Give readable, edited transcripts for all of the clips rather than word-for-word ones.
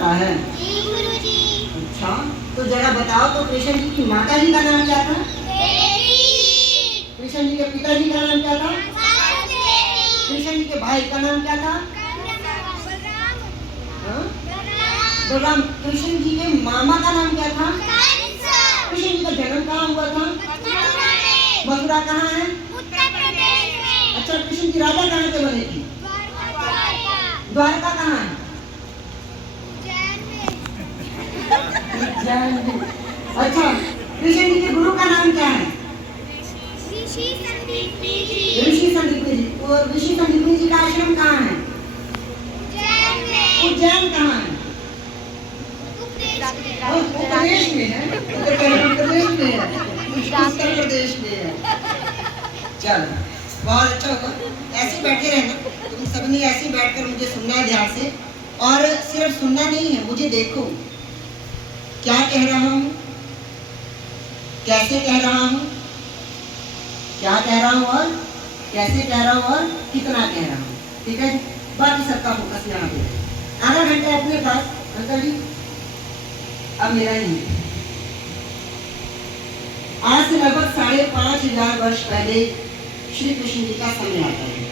आता है? जी गुरुजी। अच्छा, तो जरा बताओ तो कृष्ण जी की माता जी का नाम क्या था? देवी। कृष्ण जी के पिताजी का नाम क्या था? देवी। कृष्ण जी के भाई का नाम क्या था? हाँ? बलराम। कृष्ण जी के मामा का नाम क्या था? कृष्ण जी का जन्म कहाँ हुआ था? मथुरा कहाँ है? उत्तर प्रदेश में। अच्छा, कृष्ण जी राजा कहाँ से बने थे? द्वारका कहाँ है? उज्जैन में। अच्छा, कृष्ण जी के गुरु का नाम क्या है? ऋषि संदीपनी जी। ऋषि संदीपनी जी। और ऋषि संदीपनी जी का आश्रम कहाँ है? उज्जैन में। उज्जैन कहाँ है? उत्तर प्रदेश में है। उत्तर प्रदेश में है। उत्तर प्रदेश में है। चलो, बहुत अच्छा होगा। ऐसे बैठे रहना, तुम सबने ऐसे बैठकर मुझे सुनना है ध्यान से, और सिर्फ सुनना नहीं है, मुझे देखो क्या कह रहा हूँ, कैसे कह रहा हूँ, क्या कह रहा हूँ और कैसे कह रहा हूँ और कितना कह रहा हूँ। ठीक है, बाकी सबका फोकस यहाँ पे है। आधा घंटा अपने पास अंकल जी, अब मेरा ही है। आज से लगभग 5,500 वर्ष पहले श्री कृष्ण जी का समय आता है।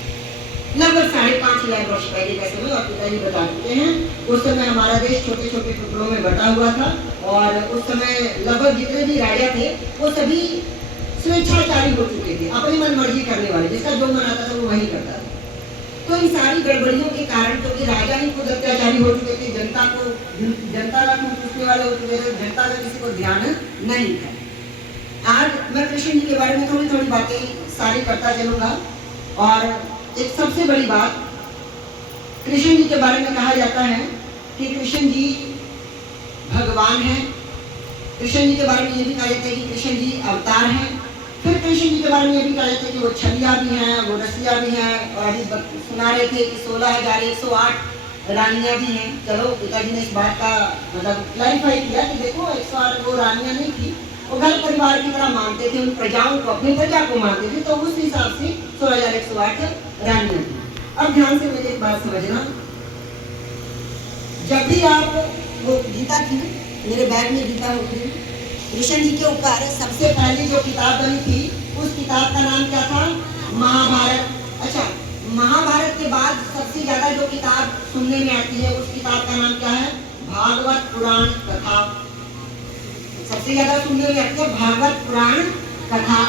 लगभग 5,500 वर्ष पहले का समय, और पिताजी बता चुके हैं। उस समय हमारा देश छोटे छोटे टुकड़ों में बटा हुआ था, और उस समय लगभग जितने भी राजा थे वो सभी स्वेच्छाचारी हो चुके थे, अपनी मन मर्जी करने वाले, जिसका जो मन आता था वो वही करता था। तो इन सारी गड़बड़ियों के कारण, क्योंकि राजा ही खुद अत्याचारी हो चुके थे, जनता का खून पूछने वाले हो चुके थे, जनता का किसी को ध्यान नहीं था। आज मैं कृष्ण जी के बारे में थोड़ी थोड़ी बातें सारी करता चलूंगा। और एक सबसे बड़ी बात, कृष्ण जी के बारे में कहा जाता है कि कृष्ण जी भगवान हैं। कृष्ण जी के बारे में ये भी कहा जाता है कि कृष्ण जी अवतार हैं। फिर कृष्ण जी के बारे में ये भी कहा जाता है कि वो छलिया भी हैं, वो रसिया भी हैं, और अभी सुना रहे थे कि 16,108 रानियां भी हैं। चलो, पिताजी ने इस बात का मतलब क्लैरिफाई किया कि देखो 108 वो रानियां नहीं थी, वो घर परिवार की तरह मानते थे, उन प्रजाओं को, अपनी प्रजा को मानते थे, तो उस हिसाब से 16,108 रानियां थी। अब ध्यान से मेरी एक बात समझना, जब भी आप वो गीता थी, मेरे बैग में गीता होती है, कृष्ण जी के ऊपर सबसे पहली जो किताब बनी थी उस किताब का नाम क्या था? महाभारत। अच्छा, महाभारत के बाद सबसे ज्यादा जो किताब सुनने में आती है उस किताब का नाम क्या है? भागवत पुराण कथा। सबसे ज्यादा सुनने में आती है भागवत पुराण कथा।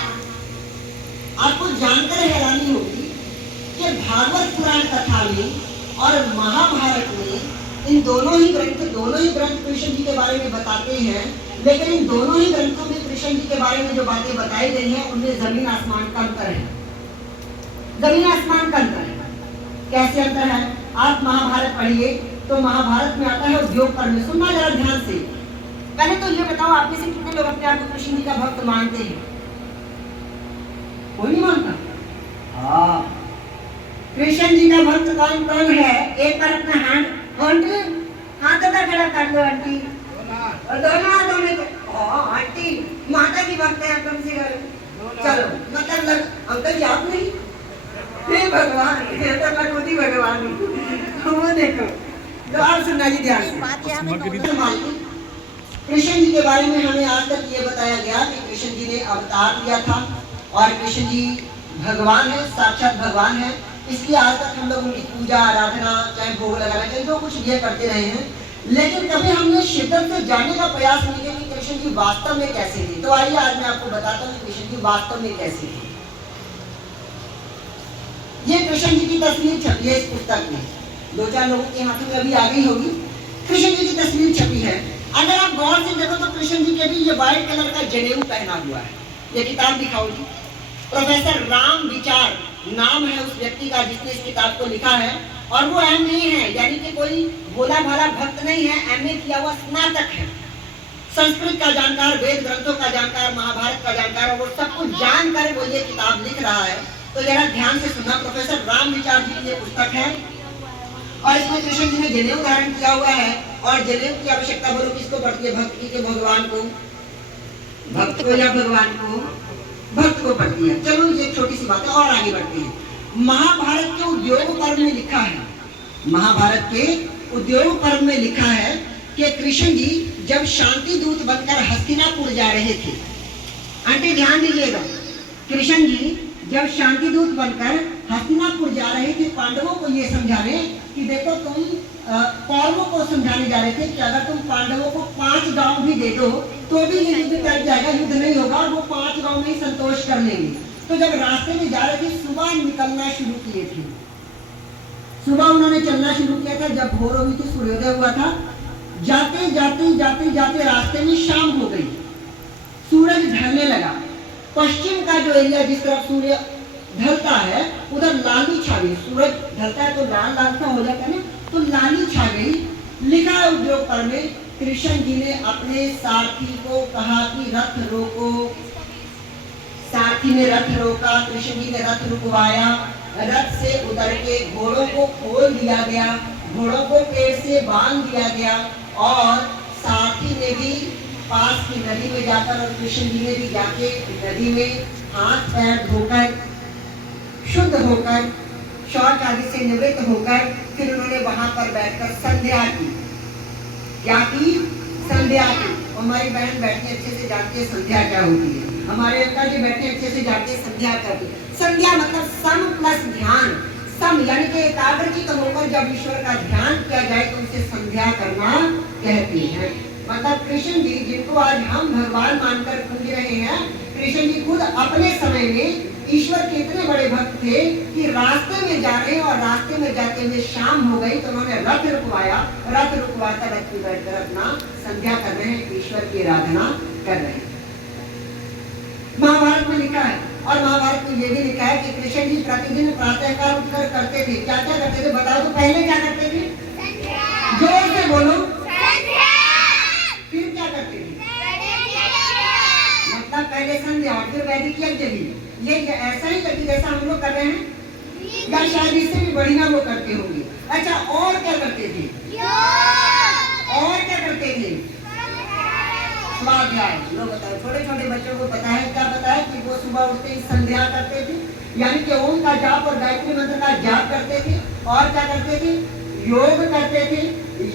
आपको जानकर हैरानी होगी कि भागवत पुराण कथा में और महाभारत में इन दोनों ही ग्रंथ कृष्ण जी के बारे में बताते हैं, लेकिन इन दोनों ही ग्रंथों में कृष्ण जी के बारे में जो बातें बताई गई हैं उनमें जमीन आसमान का अंतर है। जमीन आसमान का अंतर है। कैसे अंतर है? आप महाभारत पढ़िए तो महाभारत में आता है उद्योग कर्म। सुनना जरा ध्यान से। पहले तो ये बताओ, आप में से कितने लोग अपने आप को कृष्ण जी का भक्त मानते हैं? कोई नहीं मानता? हाँ, कृष्ण जी का भक्त कौन कौन है? एक बार अपना हाथ आंटी हाथ खड़ा कर दो आंटी, और दोनों हाथों में आंटी माता की भक्त है कम से कम। चलो, मतलब अंकल जी आप नहीं? हे भगवान, ये तो मैं खुद ही भगवान हूँ। वो देखो, तो आप सुनना जी ध्यान से। कृष्ण जी के बारे में हमें आज तक ये बताया गया कि कृष्ण जी ने अवतार लिया था, और कृष्ण जी भगवान है, साक्षात भगवान है। इसलिए आज तक हम लोग उनकी पूजा आराधना, चाहे भोग लगाना, चाहे जो कुछ ये करते रहे हैं, लेकिन कभी हमने शिद्दत से जानने का प्रयास नहीं किया कि कृष्ण जी वास्तव में कैसे थे। तो आइए आज मैं आपको बताता हूँ कृष्ण जी वास्तव में कैसे थे। ये कृष्ण जी की तस्वीर छपी है इस पुस्तक में, 2-4 लोगों के हाथों में अभी आ गई होगी। कृष्ण जी की तस्वीर छपी है। अगर आप गौर से देखो तो कृष्ण जी के भी ये व्हाइट कलर का जनेऊ पहना हुआ है। ये किताब दिखाओ जी। प्रोफेसर राम विचार नाम है उस व्यक्ति का जिसने इस किताब को लिखा है, और वो MA है, यानी कि कोई भोला भाला भक्त नहीं है, MA किया हुआ स्नातक है, संस्कृत का जानकार, वेद ग्रंथों का जानकार, महाभारत का जानकार, और वो सब कुछ जानकर वो ये किताब लिख रहा है। तो जरा ध्यान से सुनना। प्रोफेसर राम विचार जी की ये पुस्तक है, और इसमें कृष्ण जी ने जनेऊ धारण किया हुआ है। और जनेऊ की आवश्यकता बोलो किसको पड़ती है? भक्त की के भगवान को? भक्त को या भगवान को? भक्त को पड़ती है। चलो, ये छोटी सी बात है और आगे बढ़ते हैं। महाभारत के उद्योग पर्व में लिखा है महाभारत के उद्योग पर्व में लिखा है कि कृष्ण जी जब शांति दूत बनकर हस्तिनापुर जा रहे थे, आंटी ध्यान दीजिएगा, कृष्ण जी जब शांति दूत बनकर हस्तिनापुर जा रहे थे पांडवों को ये समझाने कि देखो तुम कौरवों को समझाने जा रहे थे कि अगर तुम पांडवों को 5 गांव भी दे दो तो भी ये युद्ध कर जाएगा, युद्ध नहीं होगा और वो 5 गांव में ही संतोष कर लेंगे। तो जब रास्ते में जा रहे थे सुबह निकलना शुरू किए थे, सुबह उन्होंने चलना शुरू किया था, जब भोर हुई थी, सूर्योदय हुआ था, जाते जाते जाते जाते रास्ते में शाम हो गई, सूरज ढलने लगा, पश्चिम का जो एरिया जिस तरफ सूर्य ढलता है उधर लाली छा गई, सूरज ढलता है तो लाल लाल सा हो जाता है ना, तो लाली छा गई। लिखा है उद्योग पर में, कृष्ण जी ने अपने सारथी को कहा कि रथ रोको, सारथी ने रथ रोका, कृष्ण जी ने रथ रुकवाया, रथ से उतर के घोड़ों को खोल दिया गया, घोड़ों को पेड़ से बांध दिया गया और सारथी ने भी पास की नदी में जाकर और कृष्ण जी ने भी जाके नदी में हाथ पैर धोकर शुद्ध होकर शौच आदि से निवृत्त होकर फिर उन्होंने वहां पर बैठकर संध्या की। क्या की? संध्या की। हमारी बहन बैठे अच्छे से जानती है संध्या क्या होती है, हमारे अंकल जी बैठे अच्छे से जानते हैं संध्या क्या होती है। संध्या मतलब सम प्लस ध्यान, सम यानी कि एकाग्रचित होकर जब ईश्वर का ध्यान किया जाए तो उसे संध्या करना कहते हैं। मतलब कृष्ण जी जिनको आज हम भगवान मानकर पूज रहे हैं, कृष्ण जी खुद अपने समय में ईश्वर के इतने बड़े भक्त थे कि रास्ते में जा रहे और रास्ते में जाते हुए शाम हो गई तो उन्होंने रथ रुकवाया, रथ रुकवाकर रथ में बैठकर अपना संध्या कर रहे हैं, ईश्वर की आराधना कर रहे हैं। महाभारत में लिखा है और महाभारत में ये भी लिखा है कि कृष्ण जी प्रतिदिन प्रातःकाल उठकर करते थे। क्या क्या करते थे बताओ तो? पहले क्या करते थे? जोर से बोलो। फिर क्या करते थे? मतलब पहले संध्या और फिर वैदिक यज्ञ भी। ये ऐसा ही करती जैसा हम लोग कर रहे हैं या शायद इससे भी बढ़िया वो करते होंगे। अच्छा और क्या करते थे? और क्या करते थे? स्वाध्याय। लो बताओ, छोटे छोटे बच्चों को पता है, क्या पता है कि वो सुबह उठते ही संध्या करते थे, यानी कि ओम का जाप और गायत्री मंत्र का जाप करते थे। और क्या करते थे? योग करते थे,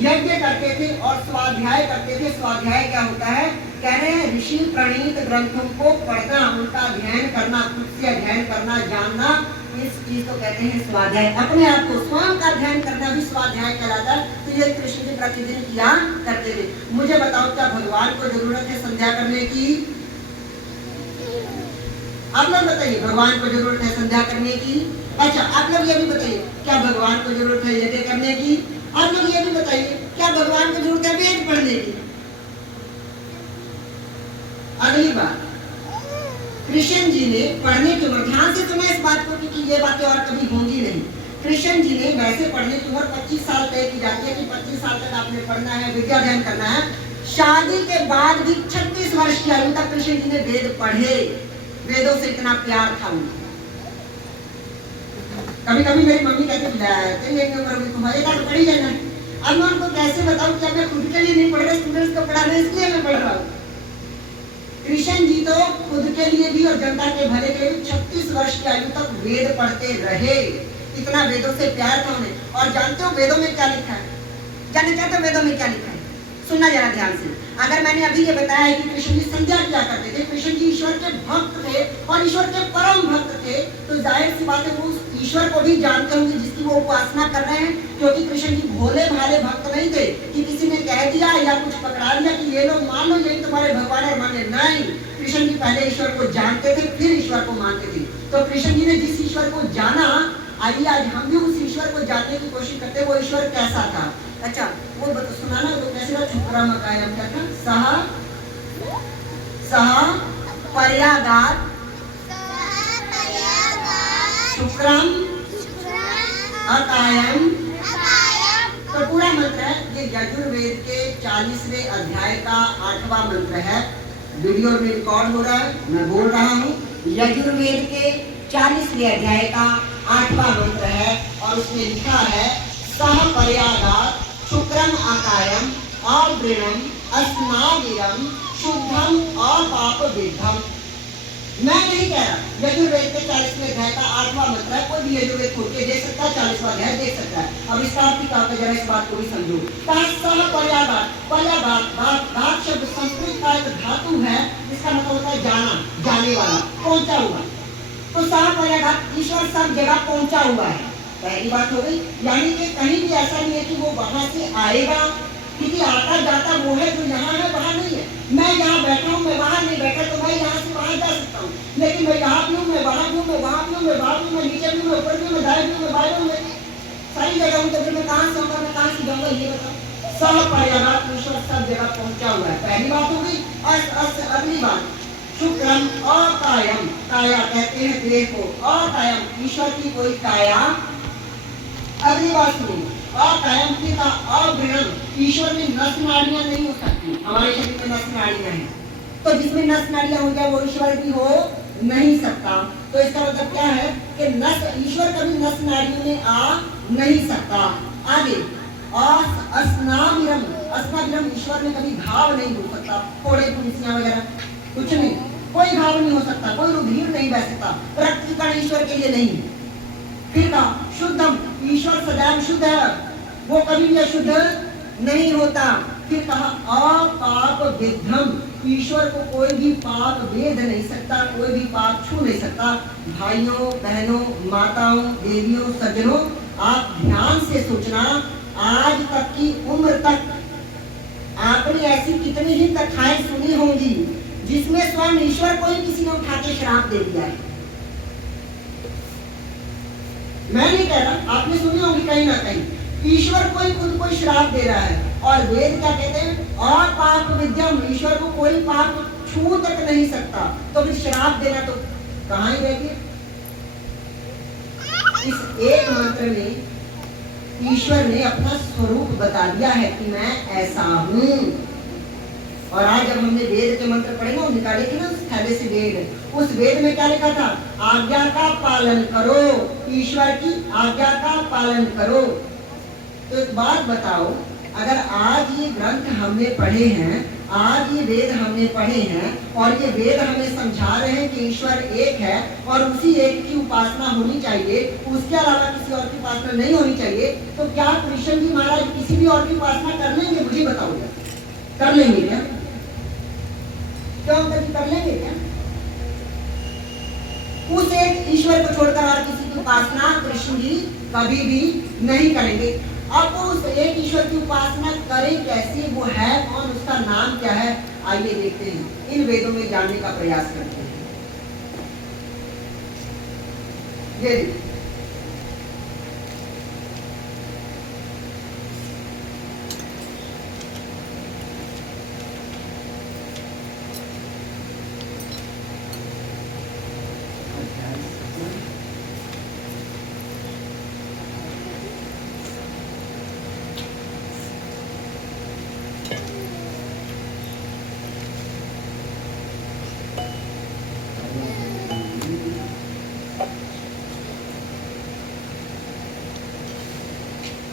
यज्ञ करते थे और स्वाध्याय करते थे। स्वाध्याय क्या होता है? कह रहे हैं ऋषि प्रणीत ग्रंथों को पढ़ना, उनका अध्ययन करना, खुद से अध्ययन करना, जानना, इस चीज को कहते हैं स्वाध्याय। अपने आप को स्वयं का अध्ययन करना भी स्वाध्याय कहलाता है। तो ये कृष्ण जी प्रतिदिन किया करते थे। मुझे बताओ क्या भगवान को जरूरत है संध्या करने की? आप लोग बताइए, भगवान को जरूरत है संध्या करने की? अच्छा आप लोग ये भी बताइए, क्या भगवान को जरूरत है यज्ञ करने की? आप लोग ये भी बताइए, क्या भगवान को जरूरत है वेद पढ़ने की? अगली बात, कृष्ण जी ने पढ़ने की उम्र, ध्यान से सुना इस बात को क्योंकि ये बातें और कभी होंगी नहीं। कृष्ण जी ने वैसे पढ़ने की उम्र 25 साल तय की जाती है कि 25 साल तक आपने पढ़ना है, विद्या अध्ययन करना है। शादी के बाद भी 36 वर्ष की आयु तक कृष्ण जी ने वेद पढ़े। वेदों से इतना प्यार था उनको। कभी कभी मेरी मम्मी कहती तुम्हारे का तो पढ़ी जाना है। अब मैं उनको कैसे बताऊं कि मैं खुद के लिए नहीं पढ़ रहा, स्टूडेंट्स को पढ़ा रहे इसलिए मैं पढ़ रहा हूँ। कृष्ण जी तो खुद के लिए भी और जनता के भले के लिए 36 वर्ष की आयु तक वेद पढ़ते रहे। इतना वेदों से प्यार था उन्हें। और जानते हो वेदों में क्या लिखा है? जानना चाहते हो वेदों में क्या लिखा है? सुनना जरा ध्यान से। अगर मैंने अभी ये बताया है कि कृष्ण जी संध्या क्या करते थे, कृष्ण जी ईश्वर के भक्त थे और ईश्वर के परम भक्त थे, तो जाहिर सी बात है वो ईश्वर को भी जानते होंगे जिसकी वो उपासना कर रहे हैं। क्योंकि कृष्ण जी भोले भाले भक्त नहीं थे कि किसी ने कह दिया या कुछ पकड़ा दिया कि ये लोग मान लो यही तुम्हारे भगवान और माने। नहीं, कृष्ण जी पहले ईश्वर को जानते थे फिर ईश्वर को मानते थे। तो कृष्ण जी ने जिस ईश्वर को जाना, आइए आज हम भी उस ईश्वर को जानने की कोशिश करते हैं। वो ईश्वर कैसा था? अच्छा वो सुनाना तो कैसे था? शुक्रम अकायम क्या था? सह पर्यागात शुक्रम अकायम। तो पूरा मंत्र है ये यजुर्वेद के 40वें अध्याय का 8वां मंत्र है। वीडियो में रिकॉर्ड हो रहा है, मैं बोल रहा हूँ। यजुर्वेद के 40वें अध्याय का 8वां मंत्र है और उसमें लिखा है सह पर्यागात शुक्रम अकायम अवृणम अस्नाविरम शुद्धम अपाप विद्धम। मैं नहीं कह रहा, यजुर्वेद के 40वें अध्याय का 8वां मंत्र है, कोई भी यजुर्वेद खोल के देख सकता है, 40वां अध्याय देख सकता है। अब इसका अर्थ क्या होता है, जरा इस बात को भी समझो। सह पर्यावात, पर्यावात बात शब्द संस्कृत का एक धातु है, इसका मतलब होता है जाना, जाने वाला, पहुंचा हुआ। तो सह पर्यावात, ईश्वर सब जगह पहुंचा हुआ है, पहली बात हो गई। यानी कि कहीं भी ऐसा नहीं है कि वो वहां से आएगा, क्योंकि आता जाता वो है जो यहाँ है, वहां नहीं है। मैं यहाँ बैठा हूँ, मैं वहां नहीं बैठा, तो मैं यहाँ से वहां जा सकता हूँ, लेकिन मैं यहाँ भी हूँ, मैं वहां भी हूँ, मैं वहां भी हूँ, मैं वहां भी हूँ, मैं नीचे भी हूँ, मैं ऊपर भी हूँ, मैं दाएं भी हूँ, मैं बाएं भी हूँ, मैं सारी जगह हूँ। तो फिर मैं कहाँ से आऊंगा, मैं कहाँ से जाऊंगा, ये बताओ। सह पर्यावात, ईश्वर सब जगह पहुंचा हुआ है, पहली बात हो गई। अगली बात, शुक्रम अकायम, काया कहते हैं देह को, अकायम ईश्वर की कोई काया। अगली बात सुनिए, अकायम की का अवृणन, ईश्वर में नस नाड़ियां नहीं हो सकती, हमारे शरीर में नस नाड़ियां हैं, तो जिसमें नस नाड़ियां हो जाए वो ईश्वर भी हो नहीं सकता। तो इसका मतलब क्या है कि नस, ईश्वर कभी नस नाड़ियों में आ नहीं सकता। आगे, अस्नाविरम, अस्नाविरम ईश्वर में कभी घाव नहीं हो सकता, फोड़े फुंसियां वगैरह कुछ नहीं, कोई घाव नहीं हो सकता, कोई रुधिर नहीं बह सकता, रक्त की कण ईश्वर के लिए नहीं। फिर कहा शुद्धम, ईश्वर सदैव शुद्ध है, वो कभी भी अशुद्ध नहीं होता। फिर कहा अपाप विद्धम, ईश्वर को कोई भी पाप वेद नहीं सकता, कोई भी पाप छू नहीं सकता। भाइयों बहनों माताओं देवियों सज्जनों, आप ध्यान से सोचना, आज तक की उम्र तक आपने ऐसी कितनी ही कथाएं सुनी होंगी जिसमें स्वयं ईश्वर को ही किसी ने उठा के श्राप दे दिया है। मैं नहीं कह रहा, आपने सुनी होगी कहीं ना कहीं, ईश्वर को ही खुद को श्राप दे रहा है। और वेद क्या कहते हैं, और पाप विद्यम, ईश्वर को कोई पाप छू तक नहीं सकता, तो फिर श्राप देना तो कहां ही रह गया। इस एक मंत्र में ईश्वर ने अपना स्वरूप बता दिया है कि मैं ऐसा हूं। और आज जब हमने वेद के मंत्र पढ़े ना, निकाले थे ना उस थैले से वेद, उस वेद में क्या लिखा था, आज्ञा का पालन करो, ईश्वर की आज्ञा का पालन करो। तो एक बात बताओ, अगर आज ये ग्रंथ हमने पढ़े हैं, आज ये वेद हमने पढ़े हैं, और ये वेद हमें समझा रहे हैं कि ईश्वर एक है और उसी एक की उपासना होनी चाहिए, उसके अलावा किसी और की उपासना नहीं होनी चाहिए, तो क्या कृष्ण जी महाराज किसी भी और की उपासना कर लेंगे? मुझे बताओ, कर लेंगे क्या? क्यों कभी कर लेंगे क्या? उस एक ईश्वर को छोड़कर और किसी की उपासना कृष्ण जी कभी भी नहीं करेंगे। अब उस एक ईश्वर की उपासना करें कैसे, वो है कौन, उसका नाम क्या है, आइए देखते हैं, इन वेदों में जानने का प्रयास करते हैं। ये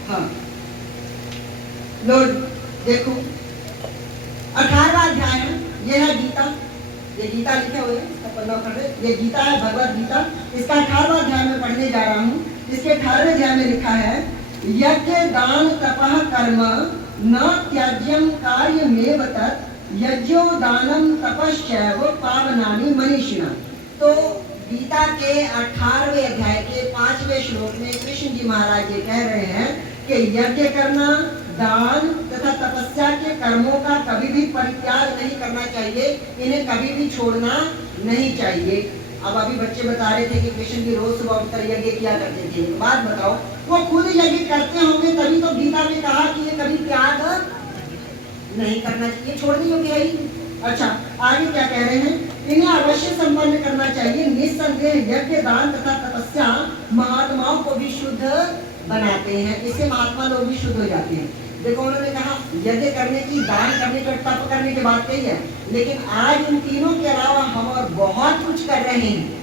हाँ, लो देखो 18वां अध्याय है, ये है गीता, ये गीता लिखे हुए हैं, इसका पन्ना पढ़ रहे, ये गीता है भगवत गीता, इसका 18वां अध्याय में पढ़ने जा रहा हूँ। इसके 18वें अध्याय में लिखा है, यज्ञ दान तपः कर्म न त्याज्यम कार्यमेव तत् यज्ञो दानम तपश्चैव पावनानि मनीषिणः। तो गीता के 18वें अध्याय के 5वें श्लोक में कृष्ण जी महाराज ये कह रहे हैं कि यज्ञ करना, दान तथा तपस्या के कर्मों का कभी भी परित्याग नहीं करना चाहिए, इन्हें कभी भी छोड़ना नहीं चाहिए। अब अभी बच्चे बता रहे थे कि कृष्ण जी रोज सुबह उठकर यज्ञ किया करते थे, बात बताओ, वो खुद यज्ञ करते होंगे तभी तो गीता में कहा कि ये कभी त्याग नहीं करना चाहिए, छोड़ने योग्य है ही। अच्छा, आगे क्या कह रहे हैं, इन्हें अवश्य संपन्न करना चाहिए। निस्संदेह यज्ञ दान तथा तपस्या महात्माओं को भी शुद्ध बनाते हैं, इससे महात्मा लोग भी शुद्ध हो जाते हैं। देखो उन्होंने कहा यज्ञ करने की, दान करने की, तप करने की बात कही है, लेकिन आज इन तीनों के अलावा हम और बहुत कुछ कर रहे हैं,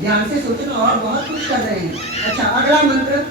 ध्यान से सोचना, और बहुत कुछ कर रहे हैं। अच्छा, अगला मंत्र,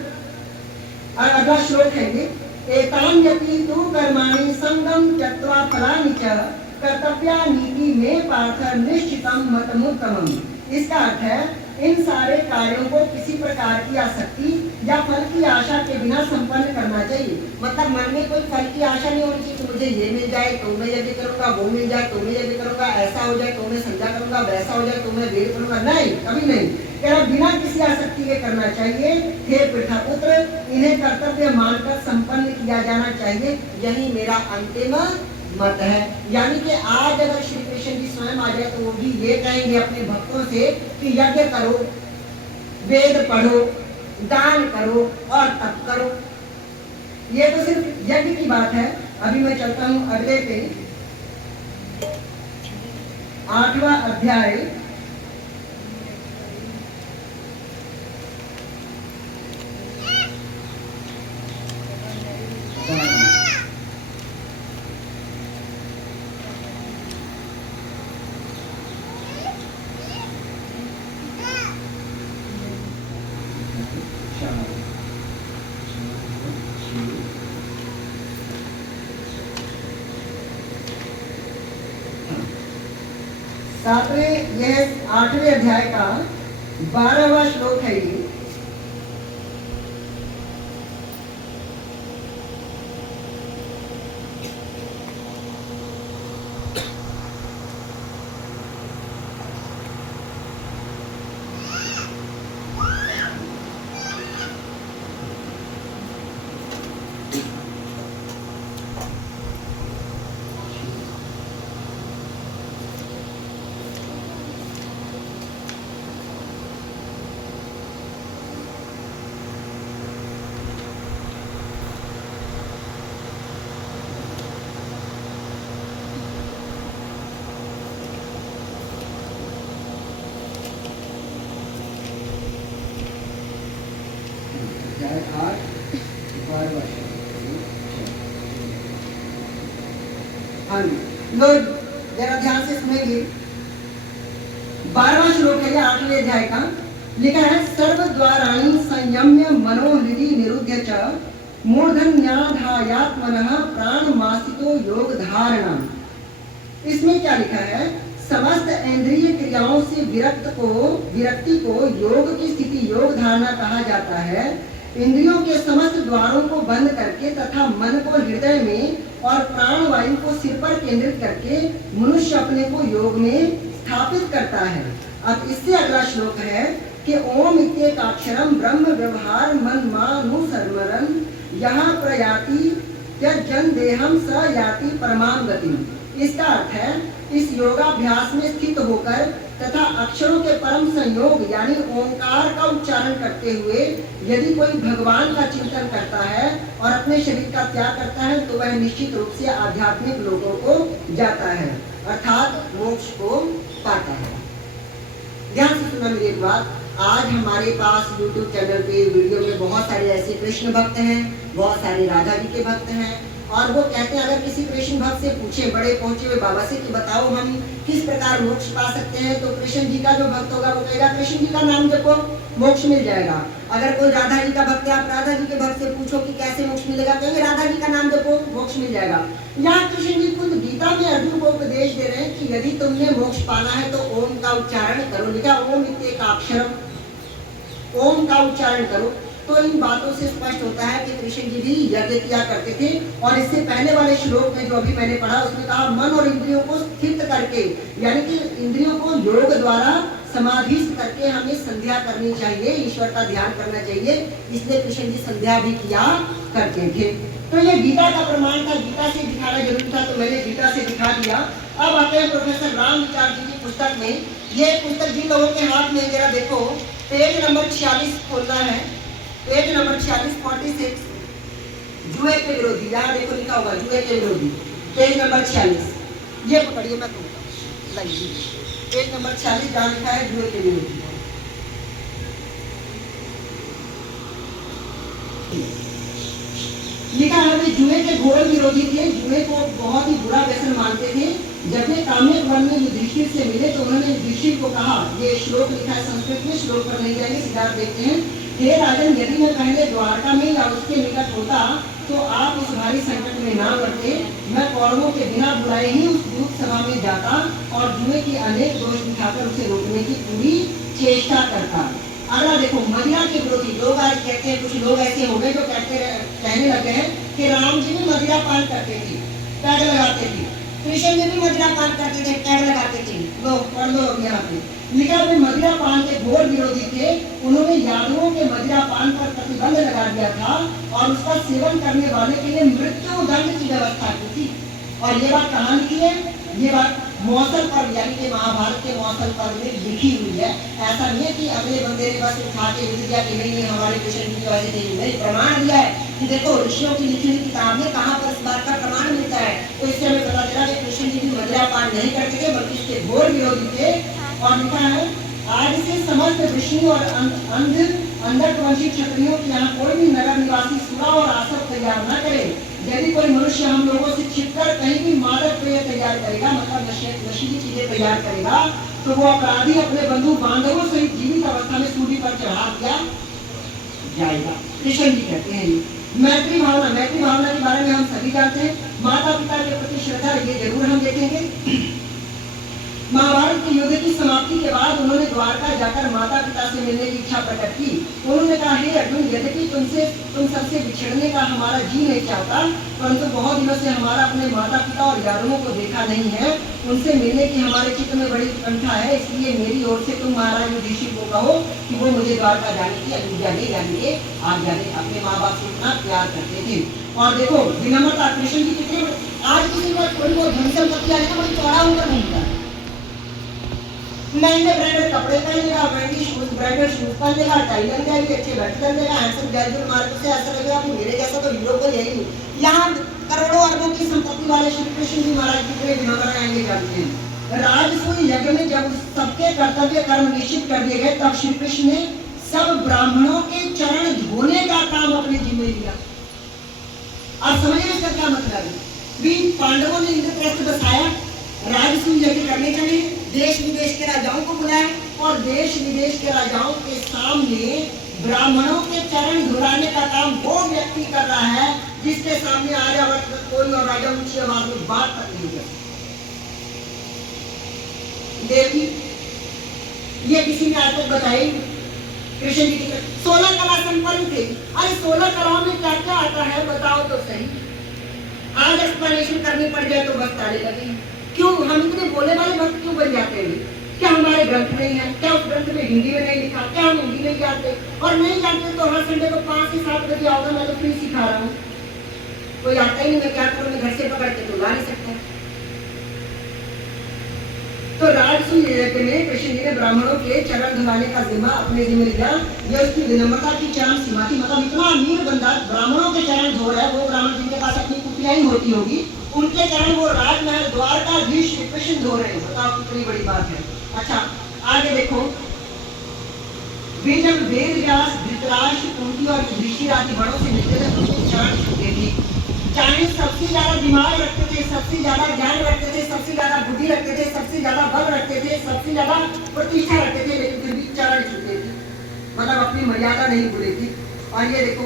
अगला श्लोक है ये, एतान्यपि तु कर्माणि संगम त्यक्त्वा फलानि च कर्तव्यानीति में पार्थ निश्चितम मतमुत्तमम। इसका अर्थ है इन सारे कार्यों को किसी प्रकार की आसक्ति या फल की आशा के बिना संपन्न करना चाहिए। मतलब मन में कोई फल की आशा नहीं होनी चाहिए कि मुझे ये मिल जाए तो मैं यज्ञ करूंगा, वो मिल जाए तो मैं यज्ञ करूंगा, ऐसा हो जाए तो मैं संध्या करूंगा, वैसा हो जाए तो मैं वेद करूंगा। नहीं, कभी नहीं। तेरा बिना किसी आसक्ति के करना चाहिए। हे पितापुत्र, इन्हें कर्तव्य मानकर संपन्न किया जाना चाहिए। यही मेरा अंतिम मत है। यानी कि आज अगर श्री कृष्ण जी स्वयं आ जाए तो वो भी ये कहेंगे अपने भक्तों से कि यज्ञ करो, वेद पढ़ो, दान करो और तप करो। ये तो सिर्फ यज्ञ की बात है। अभी मैं चलता हूं अगले पे, 8वां अध्याय, यह 8वें अध्याय का 12वां श्लोक है ये। लोग जरा ध्यान से सुनेंगे। 12वां श्लोक है 8वें अध्याय का। लिखा है सर्व द्वाराणि संयम्य मनोहृदि निरुद्य च मूर्धन्याधायात्मनः प्राणमासितो योग धारणा। इसमें क्या लिखा है? समस्त इंद्रिय क्रियाओं से विरक्ति को योग की स्थिति योग धारणा कहा जाता है। इंद्रियों के समस्त द्वारों को बंद करके तथा मन को हृदय में और प्राण वायु को सिर पर केंद्रित करके मनुष्य अपने को योग में स्थापित करता है। अब इससे अगला श्लोक है कि ओम इत्येकाक्षरम ब्रह्म व्यवहार मन मानुसर्मरन यहाँ प्रयाति यज्जन देहम स याति परमाम गतिम। इसका अर्थ है इस योगाभ्यास में स्थित होकर तथा अक्षरों के परम संयोग यानी ओंकार का उच्चारण करते हुए यदि कोई भगवान का चिंतन करता है और अपने शरीर का त्याग करता है तो वह निश्चित रूप से आध्यात्मिक लोगों को जाता है, अर्थात मोक्ष को पाता है। ध्यान से सुना मेरी एक बात। आज हमारे पास YouTube चैनल पे वीडियो में बहुत सारे ऐसे कृष्ण भक्त हैं, बहुत सारे राधा जी के भक्त हैं, और वो कहते हैं अगर किसी कृष्ण भक्त से पूछे बड़े पहुंचे हुए बाबा से कि बताओ हम किस प्रकार मोक्ष पा सकते हैं, तो कृष्ण जी का जो भक्त होगा वो कहेगा कृष्ण जी का नाम जपो मोक्ष मिल जाएगा। अगर कोई राधा जी का भक्त है, आप राधा जी के भक्त से पूछो कि कैसे मोक्ष मिलेगा, कहेंगे राधा जी का नाम जपो मोक्ष मिल जाएगा। यहाँ कृष्ण जी खुद गीता में अर्जुन को उपदेश दे रहे हैं कि यदि तुमने मोक्ष पाना है तो ओम का उच्चारण करो। लिखा ओम इत्येकाक्षरम, ओम का उच्चारण करो। तो इन बातों से स्पष्ट होता है कि कृष्ण जी भी यज्ञ किया करते थे। और इससे पहले वाले श्लोक में जो अभी मैंने पढ़ा उसमें कहा मन और इंद्रियों को स्थित करके, यानी कि इंद्रियों को योग द्वारा समाधिस्थ करके हमें संध्या करनी चाहिए, ईश्वर का ध्यान करना चाहिए। इसलिए कृष्ण जी संध्या भी किया करते थे। तो ये गीता का प्रमाण था, गीता से दिखाना जरूरी था, तो मैंने गीता से दिखा दिया। अब आते हैं प्रोफेसर राम विचार जी की पुस्तक में। ये पुस्तक जिन लोगों के हाथ में जरा देखो, पेज नंबर 46 खोलना है, पेज नंबर 46 46 जुए के विरोधी। यहाँ देखो लिखा होगा जुए के विरोधी, पेज नंबर 46। ये पकड़िए, मैं कहूँगा पेज नंबर 46 जहाँ लिखा है जुए के विरोधी। लिखा है वे जुए के घोर विरोधी थे, जुए को बहुत ही बुरा व्यसन मानते थे। जब ये काम्यक वन में युधिष्ठिर से मिले तो उन्होंने युधिष्ठिर को कहा, ये श्लोक लिखा है संस्कृत में, श्लोक पर नहीं जाएंगे, सीधा देखते हैं। हे राजन, यदि मैं पहले द्वारका में या उसके निकट होता तो आप उस भारी संकट में ना पड़ते। मैं कौरवों के बिना बुलाए ही उस दूत सभा में जाता और जुए की अनेक दोष दिखाकर उसे रोकने की पूरी चेष्टा करता। अगला देखो, मदिरा के विरोधी लोग आज कहते हैं, कुछ लोग ऐसे हो गए जो कहने लगे हैं कि राम जी भी मदिरा पान करते थे, टैग लगाते थे, कृष्ण जी भी मदिरा पान करते थे, टैग लगाते थे। लो पढ़ लो यहाँ पे लिखा, वे मदिरा पान के घोर विरोधी थे। उन्होंने यादवों के मदिरा पान पर प्रतिबंध लगा दिया था और उसका सेवन करने वाले के लिए मृत्यु दंड की व्यवस्था की थी। और ये बात कहाँ लिखी है? ये बात मौसल पर यानी कि महाभारत के मौसल पर में लिखी हुई है। ऐसा नहीं है कि अगले बंदे ने बस उठा के लिख दिया कि नहीं हमारे कृष्ण जी की वजह से नहीं, प्रमाण दिया है कि देखो ऋषियों की लिखी हुई किताब में कहाँ पर इस बात का प्रमाण मिलता है। तो इससे हमें पता चला कि कृष्ण जी भी मदिरा पान नहीं करते थे बल्कि इसके घोर विरोधी थे। और लिखा है, आज से समस्त ऋषि और अंधकवंशी क्षत्रियों के यहाँ कोई भी नगर निवासी सुरा और आसव तैयार न करे। यदि कोई मनुष्य हम लोगों से छिपकर कहीं भी मादक पेय तैयार करेगा, मतलब नशीली चीजें तैयार करेगा, तो वो अपराधी अपने बंधु बांधवों सहित जीवित अवस्था में सूली पर चढ़ा दिया जाएगा। कृष्ण जी कहते हैं ये मैत्री भावना के बारे में हम सभी जानते हैं। माता पिता के प्रति श्रद्धा ये जरूर हम देखेंगे। महाभारत के युद्ध की समाप्ति के बाद उन्होंने द्वारका जाकर माता पिता से मिलने की इच्छा प्रकट की। उन्होंने कहा, हे अर्जुन, यद्यपि तुम सबसे बिछड़ने का हमारा जी नहीं चाहता, परंतु बहुत दिनों से हमारा अपने माता पिता और यादवों को देखा नहीं है। उनसे मिलने की हमारे चित्त में बड़ी उत्कंठा है। इसलिए मेरी ओर से तुम महाराज युधिष्ठिर को कहो कि वो मुझे द्वारका जाने की अनुज्ञा दे, यानी कि आज्ञा दे। अपने माँ बाप से इतना प्यार करते थे। और देखो विनम्रता, कृष्ण जी कितने, आज किसी को थोड़ी बहुत धन संपत्ति आने का बड़ी चौड़ा होकर नहीं था। महंगे ब्रांडेड कपड़े पहनेगा, ब्रांडेड शूज पहनेगा, टाई लग जाएगी, अच्छे बैठ कर लेगा, हैंडसम गैजेट मार्केट से ऐसा लगेगा कि मेरे जैसा तो हीरो को यही नहीं। यहाँ करोड़ों अरबों की संपत्ति वाले श्री कृष्ण जी महाराज कितने विनम्र आएंगे जानते हैं। राजसूय यज्ञ में जब सबके कर्तव्य कर्म निश्चित कर दिए गए, तब श्री कृष्ण ने सब ब्राह्मणों के चरण धोने का काम अपने जिम्मे लिया। आप समझिए इसका क्या मतलब है? पांडवों ने इंद्रप्रस्थ बसाया, राजसूय यज्ञ करने के लिए देश विदेश के राजाओं को बुलाया और देश विदेश के राजाओं के सामने ब्राह्मणों के चरण धुलाने का काम वो व्यक्ति कर रहा है जिसके सामने आर्यावर्त कोई और राजा ऊंची आवाज में बात तक नहीं कर। देवी ये किसी ने आज तक बताई। कृष्ण जी की 16 कला संपन्न थे। अरे 16 कलाओं में क्या क्या आता है बताओ तो सही। आज एक्सप्लेनेशन करनी पड़ जाए तो बस ताले लगे। क्यों हम इतने बोले वाले भक्त क्यों बन जाते हैं? क्या हमारे ग्रंथ नहीं है? क्या उस ग्रंथ में हिंदी में नहीं लिखा? क्या हम हिंदी नहीं जानते? और नहीं जानते तो हर संडे को 5 से 7 बजे आओगे, मैं तो फ्री सिखा रहा हूँ। कोई आता ही नहीं, मैं क्या करूँ, मैं घर से पकड़ के तो ला नहीं सकता। तो राजसूय यज्ञ में कृष्ण जी ने ब्राह्मणों के चरण धुलाने का जिम्मा अपने जिम्मे लिया। यह उसकी विनम्रता की चरम सीमा थी। मतलब इतना अमीर बंदा ब्राह्मणों के चरण धो रहा है, वो ब्राह्मण जिनके पास अपनी कुटिया ही होती होगी, उनके चरण वो राजमहल द्वारकाधीश श्री कृष्ण धो रहे हैं। बताओ कितनी बड़ी बात है। अच्छा आगे देखो, वे जब वेद व्यास, धृतराष्ट्र, कुंती और युधिष्ठिर आदि बड़ों से मिलते थे तो उनके चरण छूते थे। चाहे सबसे ज्यादा दिमाग रखते थे, सबसे ज्यादा ज्ञान रखते थे, सबसे ज्यादा बुद्धि रखते थे, सबसे ज्यादा बल रखते थे, सबसे ज्यादा प्रतिष्ठा रखते थे, लेकिन फिर भी चरण छूते थे। मतलब अपनी मर्यादा नहीं भूले थी। और ये देखो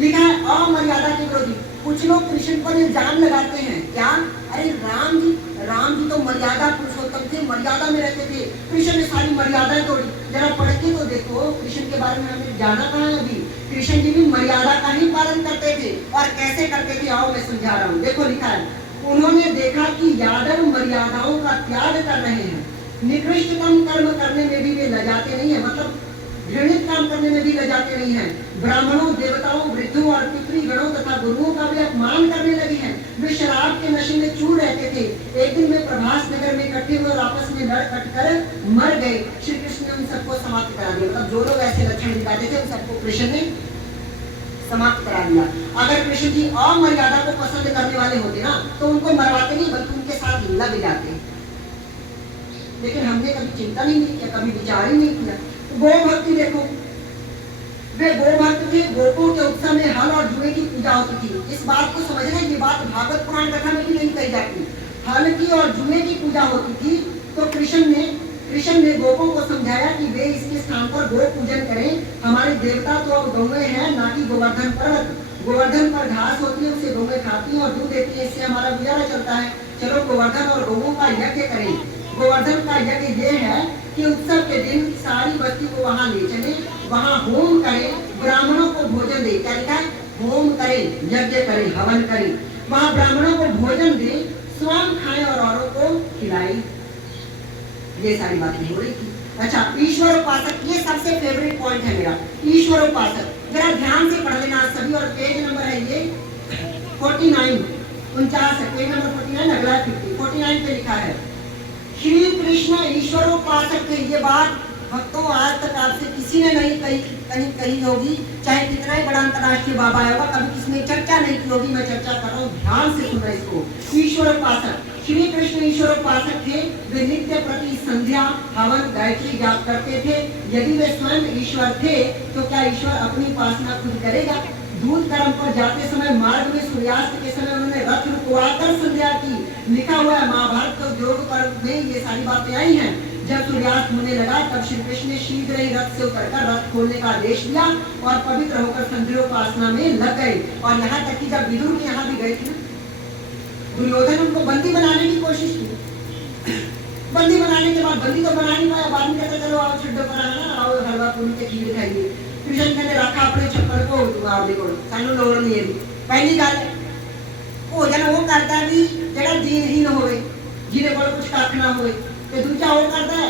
लिखा है, अमर्यादा के विरोधी। कुछ लोग कृष्ण पर इल्जाम लगाते हैं, क्या? अरे राम जी तो मर्यादा पुरुषोत्तम थे, मर्यादा में रहते थे, कृष्ण ने सारी मर्यादाएं तोड़ी। जरा पढ़ के तो देखो, कृष्ण के बारे में हमने जाना कहाँ है अभी। कृष्ण जी भी मर्यादा का ही पालन करते थे। और कैसे करते थे आओ मैं समझा रहा हूँ। देखो लिखा है, उन्होंने देखा कि यादव मर्यादाओं का त्याग कर रहे हैं, निकृष्टतम कर्म करने में भी वे लजाते नहीं है, मतलब घृणित काम करने में भी लजाते नहीं हैं। ब्राह्मणों, देवताओं, वृद्धों और पितृगणों तथा गुरुओं का भी अपमान करने लगे हैं। वे शराब के नशे में चूर रहते थे। एक दिन में प्रभास नगर में इकट्ठे हुए और आपस में लड़ कट कर मर गए। श्री कृष्ण ने उन सबको समाप्त करा दिया। मतलब जो लोग ऐसे लक्षण दिखाते थे उन सबको कृष्ण ने समाप्त करा दिया। अगर कृष्ण जी अमर्यादा को पसंद करने वाले होते ना तो उनको मरवाते नहीं, बल्कि उनके साथ लग जाते। लेकिन हमने कभी चिंता नहीं किया, कभी विचार ही नहीं किया। गो भक्ति देखो, वे गो भक्त थे। गोपों के उत्सव में हल और जुए की पूजा होती थी। इस बात को समझना, ये बात भागवत पुराण कथा में भी नहीं कही जाती। हल की और जुए की पूजा होती थी। तो कृष्ण ने गोपों को समझाया कि वे इसके स्थान पर गो पूजन करें। हमारे देवता तो अब गौएं हैं, ना कि गोवर्धन पर्वत। गोवर्धन पर घास होती है, उसे गौएं खाती हैं और दूध देती है, इससे हमारा गुजारा चलता है। चलो गोवर्धन और गौओं का यज्ञ करें। गोवर्धन का यज्ञ ये है कि उत्सव के दिन सारी बस्ती को वहां ले चले, वहां होम करें, ब्राह्मणों को भोजन दे। क्या लिखा है? होम करें, यज्ञ करें, हवन करें, वहां ब्राह्मणों को भोजन दे, स्वयं खाएं और औरों को खिलाएं। ये सारी बातें हो रही थी। अच्छा, ईश्वरोपासक, ये सबसे फेवरेट पॉइंट है मेरा, ईश्वरोपासक। जरा ध्यान से पढ़ लेना सभी, और पेज नंबर है ये 49, 49 है, पेज नंबर 49, अगला 50, 49 पे लिखा है श्री कृष्ण ईश्वरोपासक थे। ये बात भक्तों आज तक आपसे किसी ने नहीं कहीं कही होगी, चाहे कितना ही बड़ा अंतर्राष्ट्रीय बाबा होगा, कभी किसी ने चर्चा नहीं की होगी। मैं चर्चा कर रहा हूँ, ध्यान से सुना इसको। ईश्वरोपासक, श्री कृष्ण ईश्वरोपासक थे। वे नित्य प्रति संध्या, हवन, गायत्री जाप करते थे। यदि वे स्वयं ईश्वर थे तो क्या ईश्वर अपनी उपासना खुद करेगा? दूध कर्म पर जाते समय मार्ग में सूर्यास्त के समय उन्होंने रथ रुकवाकर संध्या की। लिखा हुआ है महाभारत के योग पर्व में ये सारी बातें आई हैं। जब सूर्यास्त होने लगा तब श्री कृष्ण ने शीघ्र ही रथ से उतरकर रथ खोलने का आदेश दिया और पवित्र होकर संध्योपासना में लग गए। और यहाँ तक कि जब विदुर के यहाँ भी गए थे, दुर्योधन उनको बंदी बनाने की कोशिश की। बंदी बनाने के बाद बंदी तो बना नहीं पाया, बाद में कहते चलो आओ छड्डो पर आना, आओ हलवा पूरी के खीर खाइए। कृष्ण ने रखा अपने छप्पर को, आप देखो सानू लोड़ नहीं है। पहली गल भोजन वो करता भी जेड़ा दीनहीन होवे, जिहदे कोल कुछ कख ना होवे, ते दूजा वो करता है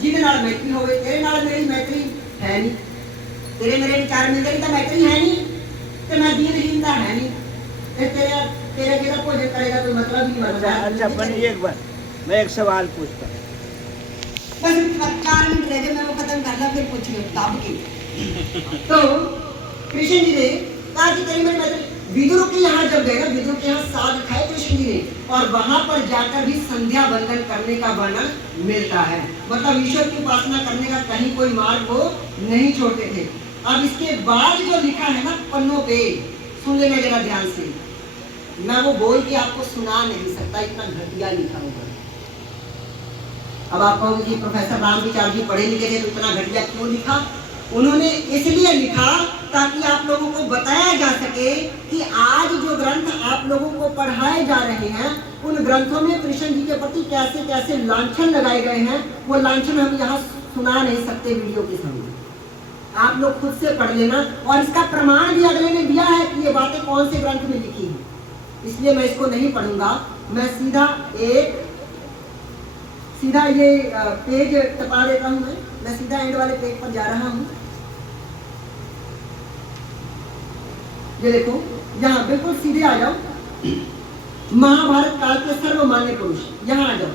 जिहदे नाल मैत्री होवे। तेरे नाल मेरी मैत्री है नहीं, तेरे मेरे विचार मिलते नहीं तो मैत्री है नहीं, ते मैं दीनहीनता है नहीं, तेरे तेरे के भोजन करेगा कोई मतलब ही नहीं बनता। अच्छा बनी, एक बार मैं एक सवाल पूछता हूँ, बस 4 मिनट रह गए, मैं वो खत्म कर ला, फिर पूछ लो दाब के। तो कृष्ण जी ने कहा कि तेरी मेरी मैत्री। विदुर के यहाँ जब गए ना, विदुर के यहाँ साग खाए कृष्ण जी ने, और वहां पर जाकर भी संध्या बंधन करने का वर्णन मिलता है। मतलब ईश्वर की उपासना करने का कहीं कोई मार्ग वो नहीं छोड़ते थे। अब इसके बाद जो लिखा है ना पन्नों पे, सुन लेना जरा ध्यान से, मैं वो बोल के आपको सुना नहीं सकता, इतना घटिया लिखा होगा। अब आप कहोगे कि प्रोफेसर रामविचार जी पढ़े लिखे थे तो इतना घटिया क्यों लिखा? उन्होंने इसलिए लिखा ताकि आप लोगों को बताया जा सके कि आज जो ग्रंथ आप लोगों को पढ़ाए जा रहे हैं, उन ग्रंथों में कृष्ण जी के प्रति कैसे कैसे लांछन लगाए गए हैं। वो लांछन हम यहाँ सुना नहीं सकते वीडियो के सामने, आप लोग खुद से पढ़ लेना। और इसका प्रमाण भी अगले ने दिया है कि ये बातें कौन से ग्रंथ में लिखी है, इसलिए मैं इसको नहीं पढ़ूंगा। मैं सीधा ये पेज टपा देता हूँ। मैं सीधा एंड वाले पेज पर जा रहा हूँ। ये देखो, यहाँ बिल्कुल सीधे आ जाओ। महाभारत काल के सर्वमान्य पुरुष, यहाँ आ जाओ।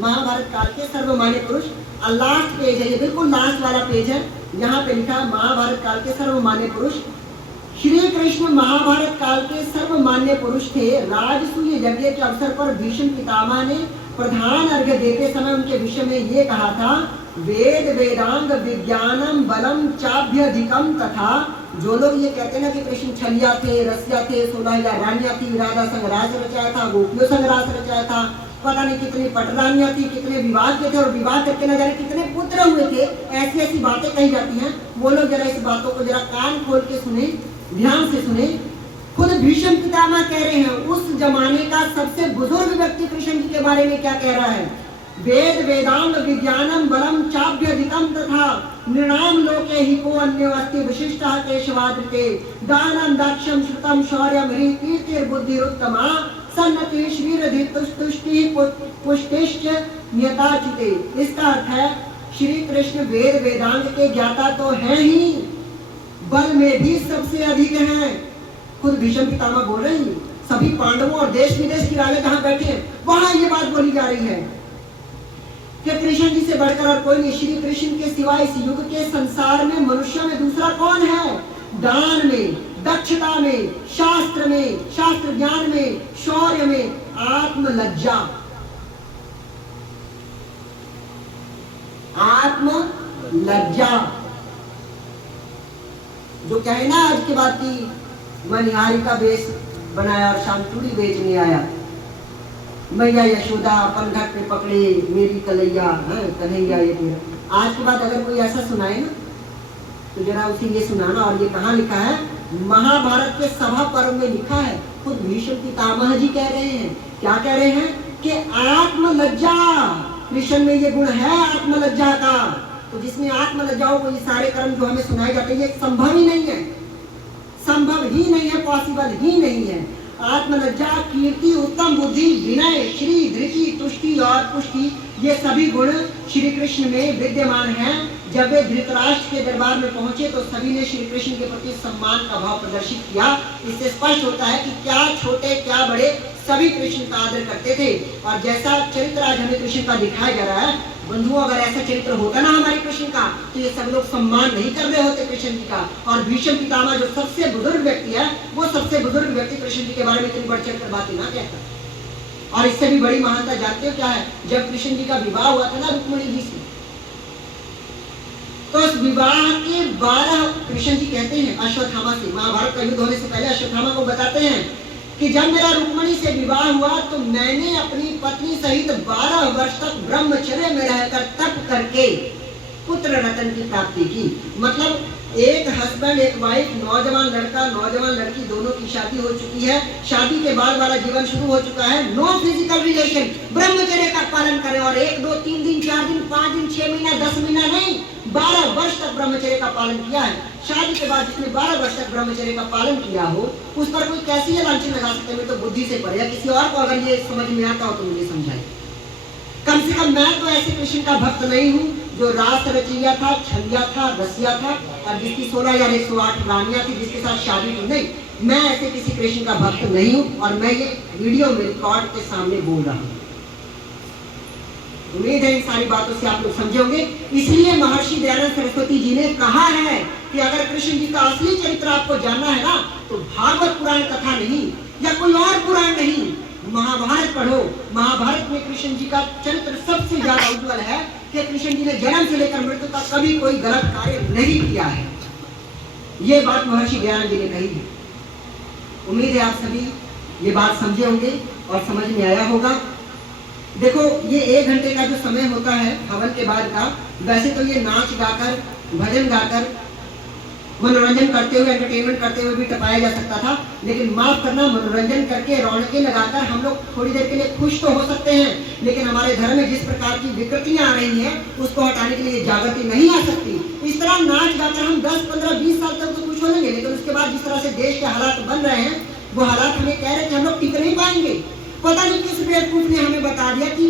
महाभारत काल के सर्वमान्य पुरुष, लास्ट पेज है ये, बिल्कुल लास्ट वाला पेज है। यहाँ पे लिखा महाभारत काल के सर्वमान्य पुरुष। श्री कृष्ण महाभारत काल के सर्वमान्य पुरुष थे। राजसूय यज्ञ के अवसर पर भीष्म पितामह ने प्रधान अर्घ्य देते समय उनके विषय में ये कहा था, वेद वेदांग विज्ञानम बलम चाभ्यधिकम। तथा जो लोग ये कहते हैं ना कि कृष्ण छलिया थे, रसिया थे, 16,000 रानियां थी, राधा संग राज रचाया था, गोपियों संग राज रचाया था, पता नहीं कितनी पटरानियां थी, कितने विवाह के थे, और विवाह करके न जाने कितने पुत्र हुए थे, ऐसी ऐसी बातें कही जाती हैं। वो लोग जरा इस बातों को जरा कान खोल के सुने, ध्यान से सुने। खुद भीष्म पितामह कह रहे हैं, उस जमाने का सबसे बुजुर्ग व्यक्ति कृष्ण जी के बारे में क्या कह रहा है, वेद वेदांग विज्ञानम बलम चाभ्यधिकम तथा नृणाम लोके हि को अन्यो अस्ति विशिष्टः केशवाद्रिते दानं दक्षं श्रुतं शौर्यं ह्रीः कीर्तिर्बुद्धिरुत्तमा सन्नतिः वीरधितुष्टुष्टिः पुष्टिश्च नियताच्युते। इसका अर्थ है श्री कृष्ण वेद वेदांग के ज्ञाता तो हैं ही, बल में भी सबसे अधिक हैं। खुद भीष्म पितामह बोल रहे हैं। सभी पांडवों और देश विदेश की राजा जहां बैठे हैं वहां ये बात बोली जा रही है कि कृष्ण जी से बढ़कर और कोई नहीं, श्री कृष्ण के सिवा इस युग के संसार में मनुष्य में दूसरा कौन है? दान में, दक्षता में, शास्त्र में, शास्त्र ज्ञान में, शौर्य में, आत्मलज्जा, आत्मलज्जा। जो कहे ना आज के बाद की मनिहारी का वेश बनाया और शाम चूड़ी बेचने आया, मैया यशोदा पनघट पे पकड़े मेरी कलैया है कन्हैया ये तेरा। आज के बाद अगर कोई ऐसा सुनाए ना तो जरा उसे ये सुनाना। और ये कहाँ लिखा है? महाभारत के सभा पर्व में लिखा है, खुद भीष्म पितामह जी कह रहे हैं, क्या कह रहे हैं कि आत्मलज्जा, कृष्ण में ये गुण है आत्मलज्जा का। तो जिसमें आत्मलज्जा हो, ये सारे कर्म जो हमें सुनाए जाते हैं ये संभव ही नहीं है, संभव ही नहीं है, पॉसिबल ही नहीं है। आत्मलज्जा, कीर्ति, उत्तम बुद्धि, विनय, श्री, धृति, तुष्टि और पुष्टि, ये सभी गुण श्री कृष्ण में विद्यमान हैं। जब वे धृतराष्ट्र के दरबार में पहुंचे तो सभी ने श्री कृष्ण के प्रति सम्मान का भाव प्रदर्शित किया। इससे स्पष्ट होता है कि क्या छोटे क्या बड़े सभी कृष्ण का आदर करते थे। और जैसा चरित्र आज हमें कृष्ण का दिखाया जा रहा है, बंधुओं, अगर ऐसा चरित्र होता ना हमारे कृष्ण का, तो ये सब लोग सम्मान नहीं कर रहे होते कृष्ण जी का। और भीष्म पितामह जो सबसे बुजुर्ग व्यक्ति है, वो सबसे बुजुर्ग व्यक्ति कृष्ण जी के बारे में इतनी बढ़ चढ़ कर बातें ना कहता। और इससे भी बड़ी महानता जानते हो क्या है? जब कृष्ण जी का विवाह हुआ था ना रुक्मिणी जी से, तो उस विवाह के 12 कृष्ण जी कहते हैं अश्वत्थामा से, महाभारत का युद्ध होने से पहले अश्वत्थामा को बताते हैं कि जब मेरा रुक्मिणी से विवाह हुआ तो मैंने अपनी पत्नी सहित 12 वर्ष तक ब्रह्मचर्य में रहकर तप करके पुत्र रतन की प्राप्ति की। मतलब एक हस्बैंड एक वाइफ, नौजवान लड़का नौजवान लड़की, दोनों की शादी हो चुकी है, शादी के बाद वाला जीवन शुरू हो चुका है, नो फिजिकल रिलेशन, ब्रह्मचर्य का पालन करें। और 1 2 3 दिन 4 दिन 5 दिन 6 महीना 10 महीना नहीं, 12 वर्ष तक ब्रह्मचर्य का पालन किया है। शादी के बाद जिसने 12 वर्ष तक ब्रह्मचर्य का पालन किया हो, उस पर कोई कैसी ये लांछन लगा सकते हैं? तो बुद्धि से पड़े, या किसी और को अगर ये समझ में आता हो तो मुझे समझाए। कम से कम मैं तो ऐसे कृष्ण का भक्त नहीं हूँ जो रास रचैया था, छलिया था, रसिया था और जिसकी 16 या 108 रानियां थी, जिसके साथ शादी की। नहीं, मैं ऐसे किसी कृष्ण का भक्त नहीं हूँ और मैं ये वीडियो में रिकॉर्ड के सामने बोल रहा हूँ। उम्मीद है इन सारी बातों से आप लोग समझे होंगे। इसलिए महर्षि दयानंद सरस्वती जी ने कहा है कि अगर कृष्ण जी का असली चरित्र आपको जानना है ना, तो भागवत पुराण कथा नहीं या कोई और पुराण नहीं, महाभारत पढ़ो। महाभारत में कृष्ण जी का चरित्र सबसे ज्यादा उज्जवल है कि कृष्ण जी ने जन्म से लेकर मृत्यु तक कभी कोई गलत कार्य नहीं किया है। ये बात महर्षि दयानंद जी ने कही है। उम्मीद है आप सभी ये बात समझे होंगे और समझ में आया होगा। देखो, ये 1 घंटे का जो समय होता है हवन के बाद का, वैसे तो ये नाच गाकर, भजन गाकर, मनोरंजन करते हुए, एंटरटेनमेंट करते हुए भी टपाया जा सकता था, लेकिन माफ करना, मनोरंजन करके रौनकें लगाकर हम लोग थोड़ी देर के लिए खुश तो हो सकते हैं, लेकिन हमारे धर्म में जिस प्रकार की विकृतियां आ रही हैं उसको हटाने के लिए जागृति नहीं आ सकती। इस तरह नाच गाकर हम 10 15 20 साल तक तो खुश हो लेंगे, लेकिन उसके बाद जिस तरह से देश के हालात बन रहे हैं, वो हालात हमें कह रहे हैं कि हम लोग टिक नहीं पाएंगे। पता नहीं किस बेवकूफ ने हमें बता दिया कि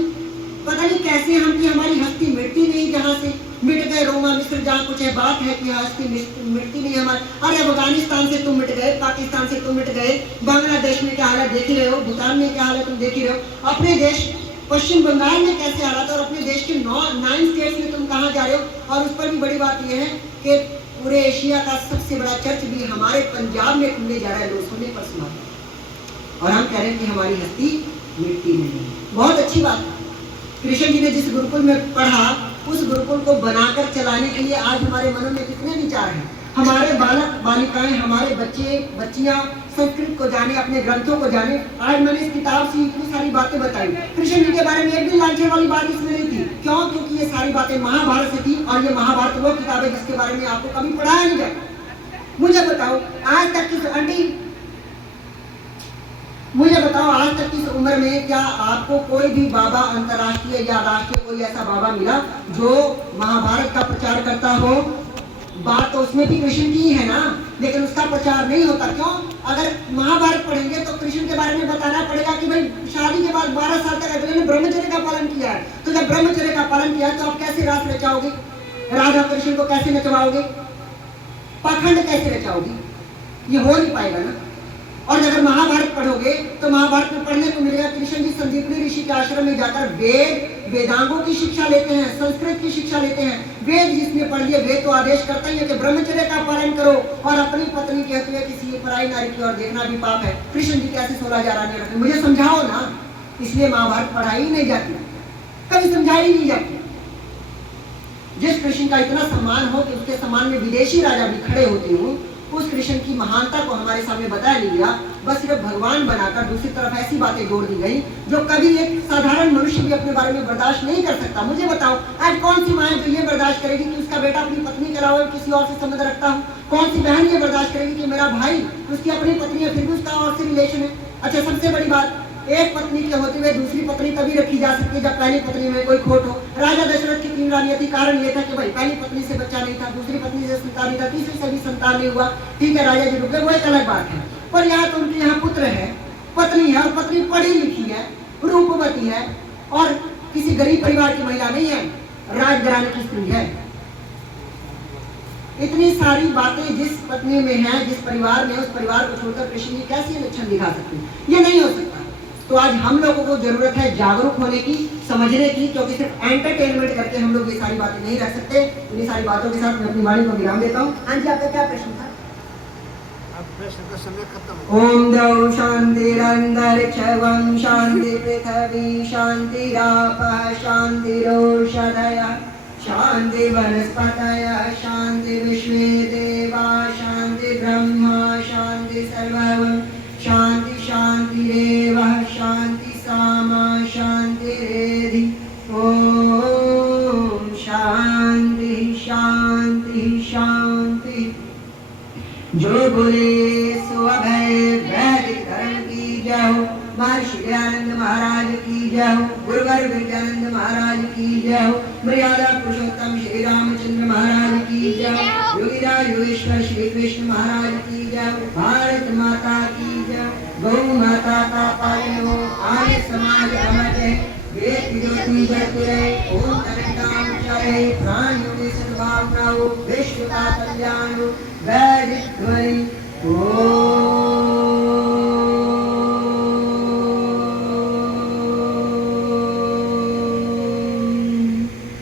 पता नहीं कैसे हम की हमारी हस्ती मिटती नहीं, जहाँ से मिट गए रोमा मिस्र, जहाँ कुछ है बात है कि हस्ती मिटती नहीं हमारी। अरे अफगानिस्तान से तुम मिट गए, पाकिस्तान से तुम मिट गए, बांग्लादेश में क्या हालत देख ही रहे हो, भूटान में क्या हालत तुम देख ही रहे हो, अपने देश पश्चिम बंगाल में कैसे हालत, और अपने देश के 9 स्टेट्स में तुम कहाँ जा रहे हो। और उस पर भी बड़ी बात यह है कि पूरे एशिया का सबसे बड़ा चर्च भी हमारे पंजाब में खुलने जा रहा है, लोग सुनने पर सुना, और हम कह रहे हैं कि हमारी हस्ती मिटती नहीं। बहुत अच्छी बात है। कृष्ण जी ने जिस गुरुकुल में पढ़ा, उस गुरुकुल को बनाकर चलाने के लिए आज हमारे मनों में कितने विचार हैं। हमारे बालक बालिकाएं, हमारे बच्चे बच्चियां संस्कृत को जाने, अपने ग्रंथों को जाने। आज मैंने इस किताब से इतनी सारी बातें बताई, कृष्ण जी के बारे में एक भी लांछन वाली बात इसमें नहीं थी। क्यों? क्योंकि ये सारी बातें महाभारत से थी, और ये महाभारत वो किताब है जिसके बारे में आपको कभी पढ़ाया नहीं जाता। मुझे बताओ आज तक की आंटी, मुझे बताओ आज तक की उम्र में क्या आपको कोई भी बाबा अंतर्राष्ट्रीय या राष्ट्रीय कोई ऐसा बाबा मिला जो महाभारत का प्रचार करता हो? बात तो उसमें भी कृष्ण की ही है ना, लेकिन उसका प्रचार नहीं होता। क्यों? अगर महाभारत पढ़ेंगे तो कृष्ण के बारे में बताना पड़ेगा कि भाई शादी के बाद 12 साल तक अगले ने ब्रह्मचर्य का पालन किया है। तो जब ब्रह्मचर्य का पालन किया है तो आप कैसे रास रचाओगे, राधा कृष्ण को कैसे नचवाओगे, पाखंड कैसे रचाओगे? ये हो नहीं पाएगा ना। और अगर महाभारत पढ़ोगे तो महाभारत में पढ़ने को मिलेगा कृष्ण जी संदीपनी ऋषि के आश्रम में जाकर वेदांगों की शिक्षा लेते हैं, संस्कृत की शिक्षा लेते हैं। वेद जिसने पढ़ लिया, वेद तो आदेश करता ही है कि ब्रह्मचर्य का पालन करो, और अपनी पत्नी कहते हुए किसी पराई नारी की ओर देखना भी पाप है। कृष्ण जी कैसे 16 रानियां रखें, मुझे समझाओ ना। इसलिए महाभारत पढ़ाई नहीं जाती, कभी समझाई नहीं जाती। जिस कृष्ण का इतना सम्मान हो कि उसके सम्मान में विदेशी राजा भी खड़े होते हो, उस कृष्ण की महानता को हमारे सामने बताया नहीं गया, बस सिर्फ भगवान बनाकर दूसरी तरफ ऐसी बातें जोड़ दी गई जो कभी एक साधारण मनुष्य भी अपने बारे में बर्दाश्त नहीं कर सकता। मुझे बताओ, आज कौन सी माँ है जो ये बर्दाश्त करेगी कि उसका बेटा अपनी पत्नी के अलावा किसी और से संबंध रखता हूँ? कौन सी बहन ये बर्दाश्त करेगी कि मेरा भाई उसकी अपनी पत्नी है फिर भी उसका और से रिलेशन है? अच्छा, सबसे बड़ी बात, एक पत्नी के होते हुए दूसरी पत्नी तभी रखी जा सकती है जब पहली पत्नी में कोई खोट हो। राजा दशरथ की 3 रानियां थी, कारण ये था कि भाई पहली पत्नी से बच्चा नहीं था, दूसरी पत्नी से संतान नहीं था, तीसरी से भी संतान नहीं हुआ। ठीक है, राजा जी रुक गए, वो एक अलग बात है। पर यहाँ तो उनके यहाँ पुत्र है, पत्नी है, और पत्नी पढ़ी लिखी है, रूपवती है, और किसी गरीब परिवार की महिला नहीं है, राजघराने की स्त्री है। इतनी सारी बातें जिस पत्नी में है, जिस परिवार में, उस परिवार को छोड़कर कृष्ण जी कैसे लक्षण दिखा सकते हैं? ये नहीं हो सकता। तो आज हम लोगों को जरूरत है जागरूक होने की, समझने की, क्योंकि सिर्फ एंटरटेनमेंट करके हम लोग ये सारी बातें नहीं रख सकते। इन्हीं सारी बातों के साथ मैं अपनी वाणी को विराम देता हूँ। हाँ जी, आपका क्या प्रश्न था? अब प्रश्न का समय खत्म हो ओम द्रौ शांतिरंतरिक्षं शांति पृथ्वी शांतिरापः शांतिरोषधयः शांति वनस्पतयः शांति विश्वे देवा शांति ब्रह्मा शांति सर्वं शांति शांतिरेव शांति सामा शांतिरेधि। ओम शांति शांति शांति। जो बोले सो अभय वैदिक धर्म की जय हो। महर्षि दयानंद महाराज की जय हो। गुरुवर विद्यानंद महाराज की जय हो। मर्यादा पुरुषोत्तम श्री रामचंद्र महाराज की जय हो। योगीराज योगेश्वर श्री कृष्ण महाराज की जय हो। भारत माता की जय। गौ माता का पालन हो, आर्य समाज अमर है, वेद ज्योति जगत रहे, ओम तनकाम चले, प्राणियों की सद्भावना हो, विश्व का कल्याण हो, वैदिक ध्वनि